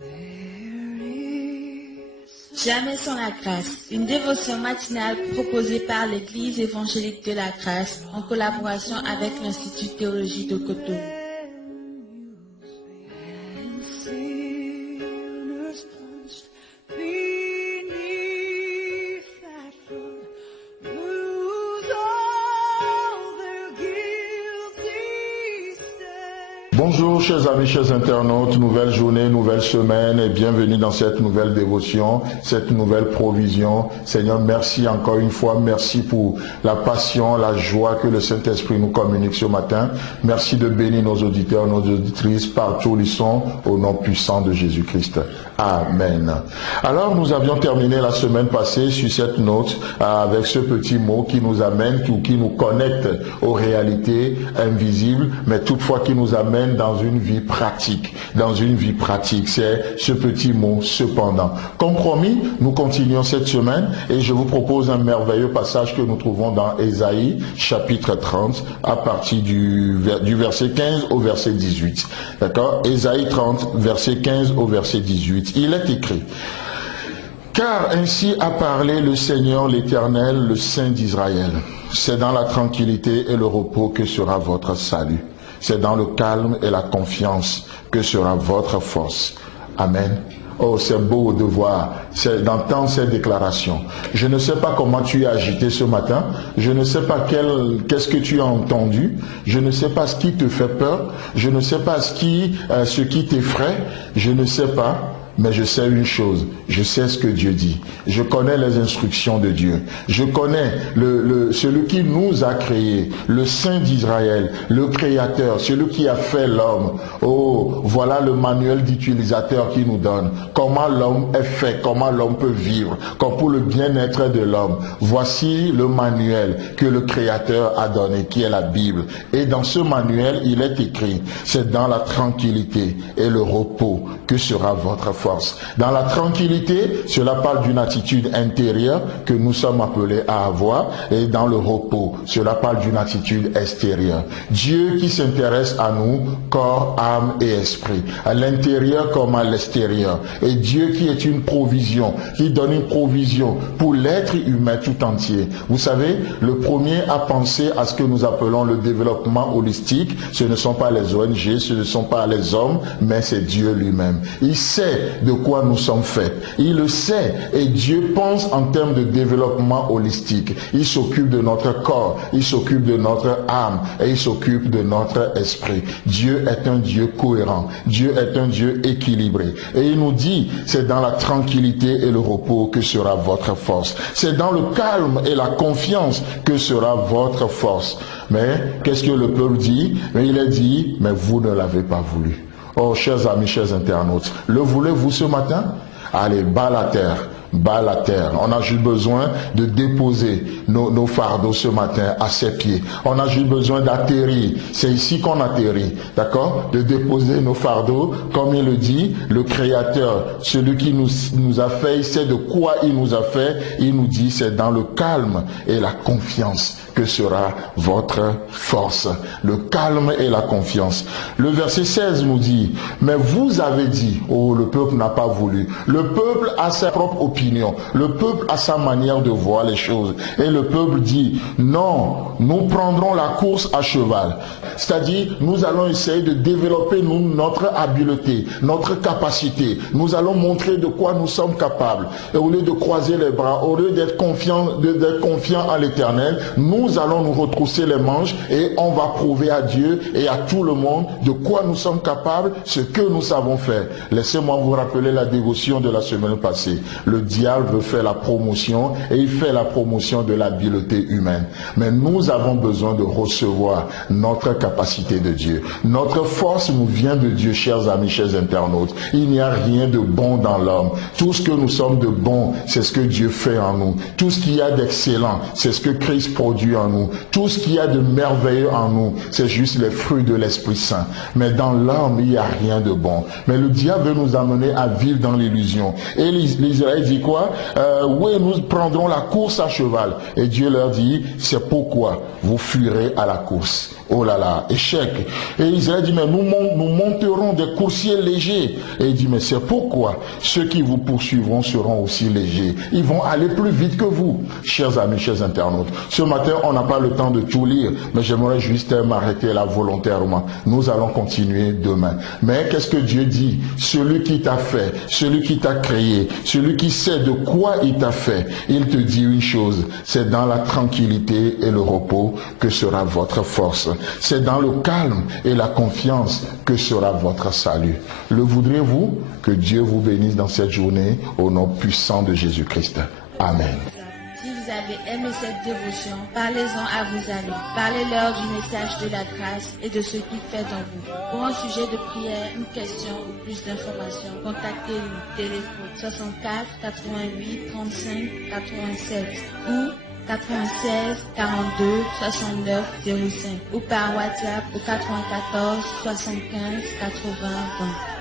Jamais sans la grâce, une dévotion matinale proposée par l'Église évangélique de la grâce en collaboration avec l'Institut de théologie de Cotonou. Bonjour chers amis, chers internautes, nouvelle journée, nouvelle semaine et bienvenue dans cette nouvelle dévotion, cette nouvelle provision. Seigneur, merci encore une fois, merci pour la passion, la joie que le Saint-Esprit nous communique ce matin. Merci de bénir nos auditeurs, nos auditrices partout où ils sont, au nom puissant de Jésus-Christ. Amen. Alors nous avions terminé la semaine passée sur cette note avec ce petit mot qui nous amène, qui nous connecte aux réalités invisibles, mais toutefois qui nous amène dans une vie pratique. Dans une vie pratique, c'est ce petit mot cependant. Comme promis, nous continuons cette semaine et je vous propose un merveilleux passage que nous trouvons dans Ésaïe, chapitre 30, à partir du verset 15 au verset 18. D'accord? Ésaïe 30, verset 15 au verset 18. Il est écrit: car ainsi a parlé le Seigneur l'Éternel, le Saint d'Israël. C'est dans la tranquillité et le repos que sera votre salut. C'est dans le calme et la confiance que sera votre force. Amen. Oh, c'est beau de voir, d'entendre ces déclarations. Je ne sais pas comment tu es agité ce matin. Je ne sais pas qu'est-ce que tu as entendu. Je ne sais pas ce qui te fait peur. Je ne sais pas ce qui t'effraie. Je ne sais pas. Mais je sais une chose, je sais ce que Dieu dit. Je connais les instructions de Dieu. Je connais celui qui nous a créés, le Saint d'Israël, le Créateur, celui qui a fait l'homme. Oh, voilà le manuel d'utilisateur qu'il nous donne. Comment l'homme est fait, comment l'homme peut vivre, comme pour le bien-être de l'homme. Voici le manuel que le Créateur a donné, qui est la Bible. Et dans ce manuel, il est écrit, c'est dans la tranquillité et le repos que sera votre force. Dans la tranquillité, cela parle d'une attitude intérieure que nous sommes appelés à avoir, et dans le repos, cela parle d'une attitude extérieure. Dieu qui s'intéresse à nous, corps, âme et esprit, à l'intérieur comme à l'extérieur. Et Dieu qui est une provision, qui donne une provision pour l'être humain tout entier. Vous savez, le premier à penser à ce que nous appelons le développement holistique, ce ne sont pas les ONG, ce ne sont pas les hommes, mais c'est Dieu lui-même. Il sait de quoi nous sommes faits. Il le sait et Dieu pense en termes de développement holistique. Il s'occupe de notre corps, il s'occupe de notre âme et il s'occupe de notre esprit. Dieu est un Dieu cohérent. Dieu est un Dieu équilibré. Et il nous dit, c'est dans la tranquillité et le repos que sera votre force. C'est dans le calme et la confiance que sera votre force. Mais qu'est-ce que le peuple dit? Mais il est dit, mais vous ne l'avez pas voulu. Oh, chers amis, chers internautes, le voulez-vous ce matin? Allez, bas la terre. Bas la terre. On a juste besoin de déposer nos fardeaux ce matin à ses pieds. On a juste besoin d'atterrir. C'est ici qu'on atterrit. D'accord? De déposer nos fardeaux. Comme il le dit, le Créateur, celui qui nous a fait, il sait de quoi il nous a fait. Il nous dit, c'est dans le calme et la confiance que sera votre force. Le calme et la confiance. Le verset 16 nous dit, mais vous avez dit, oh, le peuple n'a pas voulu. Le peuple a sa propre opinion. Le peuple a sa manière de voir les choses. Et le peuple dit, non, nous prendrons la course à cheval. C'est-à-dire, nous allons essayer de développer notre habileté, notre capacité. Nous allons montrer de quoi nous sommes capables. Et au lieu de croiser les bras, au lieu d'être confiants en l'Éternel, nous allons nous retrousser les manches et on va prouver à Dieu et à tout le monde de quoi nous sommes capables, ce que nous savons faire. Laissez-moi vous rappeler la dévotion de la semaine passée. Le diable veut faire la promotion et il fait la promotion de l'habileté humaine. Mais nous avons besoin de recevoir notre capacité de Dieu. Notre force nous vient de Dieu, chers amis, chers internautes. Il n'y a rien de bon dans l'homme. Tout ce que nous sommes de bon, c'est ce que Dieu fait en nous. Tout ce qu'il y a d'excellent, c'est ce que Christ produit en nous. Tout ce qu'il y a de merveilleux en nous, c'est juste les fruits de l'Esprit Saint. Mais dans l'homme, il n'y a rien de bon. Mais le diable veut nous amener à vivre dans l'illusion. Et l'Israël dit quoi? Oui, nous prendrons la course à cheval. Et Dieu leur dit, c'est pourquoi vous fuirez à la course. Oh là là, échec. Et Israël dit, mais nous monterons des coursiers légers. Et il dit, mais c'est pourquoi ceux qui vous poursuivront seront aussi légers. Ils vont aller plus vite que vous. Chers amis, chers internautes, ce matin, on n'a pas le temps de tout lire, mais j'aimerais juste m'arrêter là volontairement. Nous allons continuer demain. Mais qu'est-ce que Dieu dit? Celui qui t'a fait, celui qui t'a créé, celui qui sait de quoi il t'a fait, il te dit une chose, c'est dans la tranquillité et le repos que sera votre force. C'est dans le calme et la confiance que sera votre salut. Le voudrez-vous? Que Dieu vous bénisse dans cette journée au nom puissant de Jésus-Christ. Amen. Si vous avez aimé cette dévotion, parlez-en à vos amis. Parlez-leur du message de la grâce et de ce qu'il fait dans vous. Pour un sujet de prière, une question ou plus d'informations, contactez-nous. Téléphone 64 88 35 87 ou 96 42 69 05 ou par WhatsApp au 94 75 80 20.